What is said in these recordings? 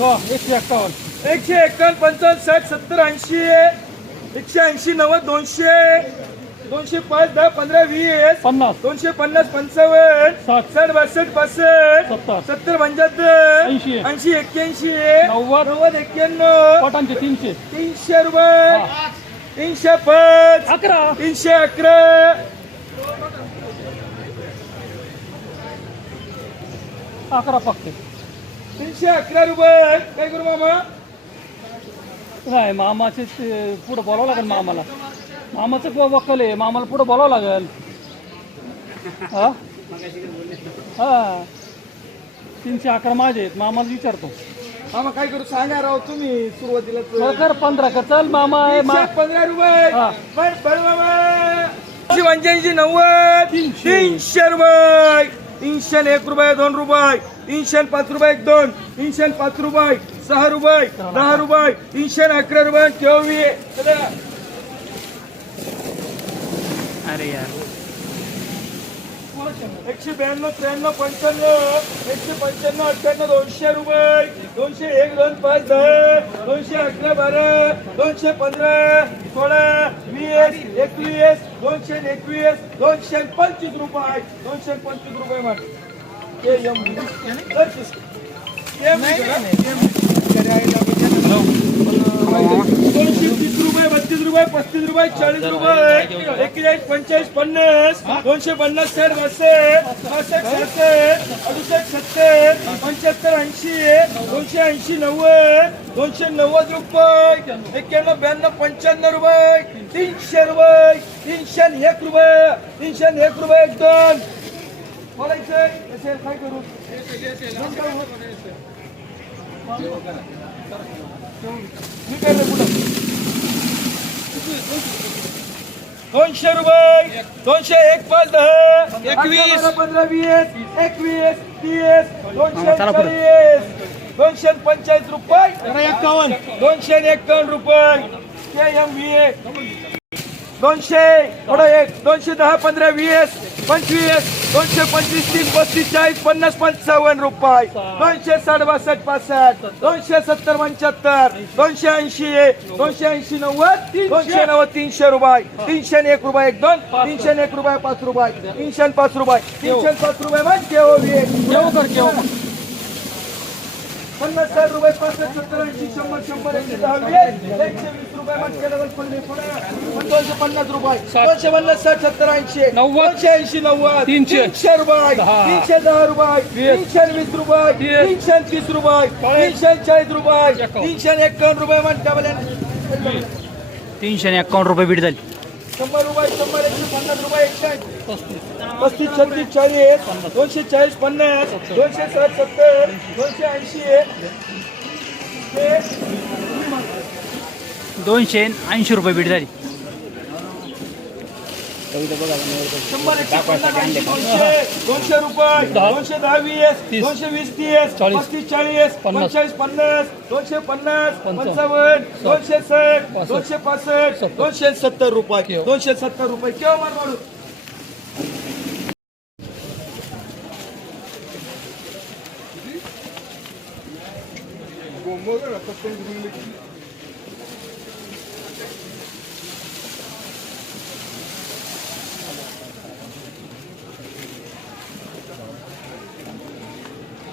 हो एकशे एक्कावन्न एकशे एकावन्न पंचावन्न साठ सत्तर ऐंशी एकशे ऐंशी नव्वद दोनशे दोनशे पाच दहा पंधरा वीस पन्नास दोनशे पन्नास पंचावन्न साठ. साठ बासष्ट पासष्ट सत्तर. सत्तर पंच्याहत्तर ऐंशी. ऐंशी एक्क्याऐंशी नव्वद. नव्वद एक्क्याण्णव तीनशे तीनशे रुपये तीनशे पाच. अकरा. तीनशे अकरा. अकरा पक्के. तीनशे अकरा रुपये. काय करू मामा? नाही मामाचे पुढं बोलावं लागेल मामाला. मामाचं किंवा वक्कल आहे. मामाला पुढं बोलावं लागेल. हा? हा. तीनशे अकरा माझे आहेत. मामाला विचारतो. मामा काय करू? सांगा राव तुम्ही सुरुवातीला कर पंधरा कर चल मामा आहे मा पंधरा रुपये. हा. बर बर मामा. तीनशे पंच्याऐंशी नव्वद. तीनशे. तीनशे रुपये. तीनशे एक रुपये दोन रुपये. तीनशे पाच रुपये एक दोन. तीनशे पाच रुपये सहा रुपये दहा रुपये. तीनशे अकरा रुपये चोवीस. चला. अरे यार. एकशे ब्याण्णव त्र्याण्णव पंच्याण्णव एकशे पंच्याण्णव अठ्ठ्याण्णव दोनशे रुपये दोनशे एक दोन पाच दहा दोनशे अकरा बारा दोनशे पंधरा सोळा वीस एकवीस दोनशे एकवीस दोनशे पंचवीस रुपये दोनशे पंचवीस रुपये मान ते यम. पंचवीस. एम दोनशे तीस रुपये बत्तीस रुपये पस्तीस रुपये चाळीस रुपये एक्केचाळीस पंचेचाळीस पन्नास दोनशे पन्नास साठ बासष्ट सहासष्ट अडुसष्ट सत्तर पंच्याहत्तर ऐंशी दोनशे ऐंशी नव्वद दोनशे नव्वद रुपये एक्क्याण्णव ब्याण्णव पंच्याण्णव रुपये तीनशे रुपये तीनशे एक रुपये तीनशे एक रुपये एक दोन बोलायचं? काय करू? मी काय दोनशे रुपये दोनशे एक पाच दहा. एकवीस. पंधरा वीस एकवीस तीस दोनशे चाळीस दोनशे पंचाळीस रुपये. एक्कावन्न दोनशे एक्कावन्न रुपये. दोनशे थोडं एक दोनशे दहा पंधरा वीस पंचवीस. दोनशे पंचवीस तीस पस्तीस चाळीस पन्नास पंचावन्न रुपये. दोनशे साठ बासष्ट पासष्ट. दोनशे सत्तर पंच्याहत्तर. दोनशे ऐंशी दोनशे ऐंशी नव्वद. दोनशे नव्वद तीनशे रुपये. तीनशे एक रुपये एक दोन. तीनशे एक रुपये पाच रुपये. तीनशे पाच रुपये. तीनशे पाच रुपये केव्हा पन्नास साठ रुपये पासष्ट सत्तर ऐंशी शंभर शंभर एकशे दहा एकशे दोनशे पन्नास रुपये. दोनशे पन्नास साठ सत्तर ऐंशी. नव्वद. ऐंशी नव्वद. तीनशे. तीनशे रुपये. दहा. तीनशे दहा रुपये. तीनशे वीस रुपये. तीनशे तीस रुपये. तीनशे चाळीस रुपये. तीनशे आणि रुपये मग तीनशे आणि रुपये बीट झाली. शंभर रुपये शंभर एकशे पन्नास रुपये एकशे. पस्तीस छत्तीस चाळीस. दोनशे चाळीस पन्नास. दोनशे साठ सत्तर. दोनशे ऐंशी. दोनशे ऐंशी रुपये बीट झाली दोनशे रुपये दोनशे दहा वीस दोनशे वीस तीस पस्तीस चाळीस पंचेचाळीस पन्नास दोनशे पन्नास पंचावन्न. पंचावन्न दोनशे साठ दोनशे पासष्ट सत्तर. दोनशे सत्तर रुपये केव्हा? दोनशे सत्तर रुपये केव्हा मार मारू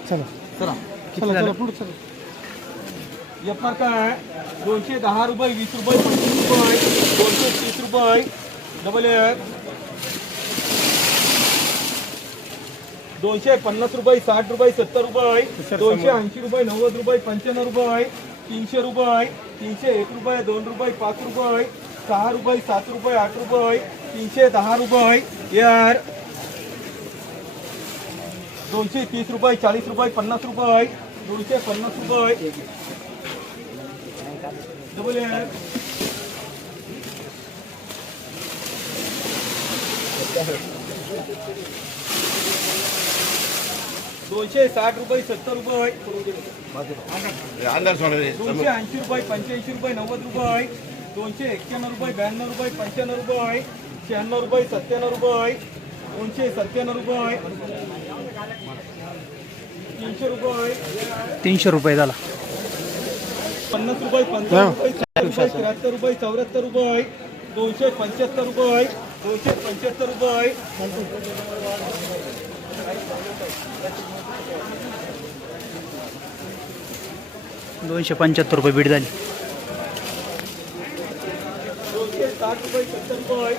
चला। चला। चला चला पुढे चला. यप्पा काय दोनशे दहा रुपये वीस रुपये पस्तीस रुपये दोनशे तीस रुपये डबल दोनशे पन्नास रुपये साठ रुपये सत्तर रुपये दोनशे ऐंशी रुपये नव्वद रुपये पंच्याण्णव रुपये तीनशे रुपये तीनशे एक रुपये दोन रुपये पाच रुपये सहा रुपये सात रुपये आठ रुपये तीनशे दहा रुपये यार दोनशे तीस रुपये चाळीस रुपये पन्नास रुपये दोनशे पन्नास रुपये. डबल दोनशे साठ रुपये सत्तर रुपये. दोनशे ऐंशी रुपये पंच्याऐंशी रुपये नव्वद रुपये. दोनशे एक्क्याण्णव रुपये ब्याण्णव रुपये पंच्याण्णव रुपये. शहाण्णव रुपये सत्त्याण्णव रुपये. दोनशे सत्त्याण्णव रुपये. तीनशे रुपये. तीनशे रुपये झाला. पन्नास रुपये पंचावन्न रुपये साठ रुपये त्र्याहत्तर रुपये चौऱ्याहत्तर रुपये दोनशे पंच्याहत्तर रुपये दोनशे पंच्याहत्तर रुपये. दोनशे पंच्याहत्तर रुपये बीट झाली. दोनशे साठ रुपये सत्तर रुपये.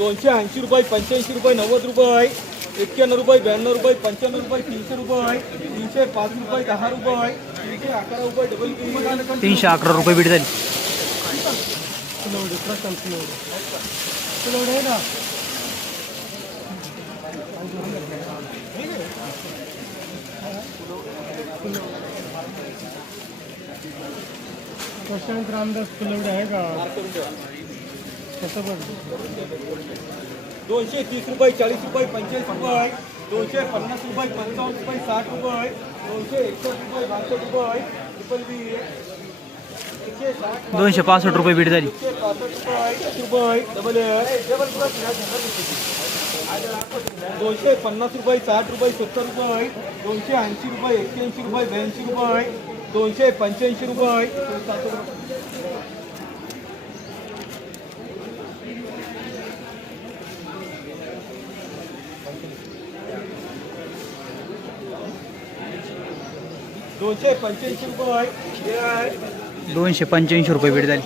दोनशे ऐंशी रुपये पंच्याऐंशी रुपये नव्वद रुपये एक्क्याण्णव रुपये ब्याण्णव रुपये पंच्याण्णव रुपये तीनशे रुपये तीनशे पाच रुपये दहा रुपये तीनशे अकरा रुपये डबल किंमत तीनशे अकरा रुपये बीट झाली. प्रशांत रामदास फुलवडे आहे का? दोनशे तीस रुपये चाळीस रुपये पंचेचाळीस रुपये दोनशे पन्नास रुपये पंचावन्न रुपये साठ रुपये दोनशे एकसष्ट रुपये बासष्ट रुपये ट्रिपल बी दोनशे पासष्ट रुपये बीट झाली एकशे पासष्ट रुपये एकशे रुपये डबल ए, डबल प्लस दोनशे पन्नास रुपये साठ रुपये सत्तर रुपये दोनशे ऐंशी रुपये एक्क्याऐंशी रुपये ब्याऐंशी रुपये दोनशे पंच्याऐंशी रुपये. दोनशे पंच्याऐंशी रुपये दोनशे पंच्याऐंशी रुपये भेट झाली.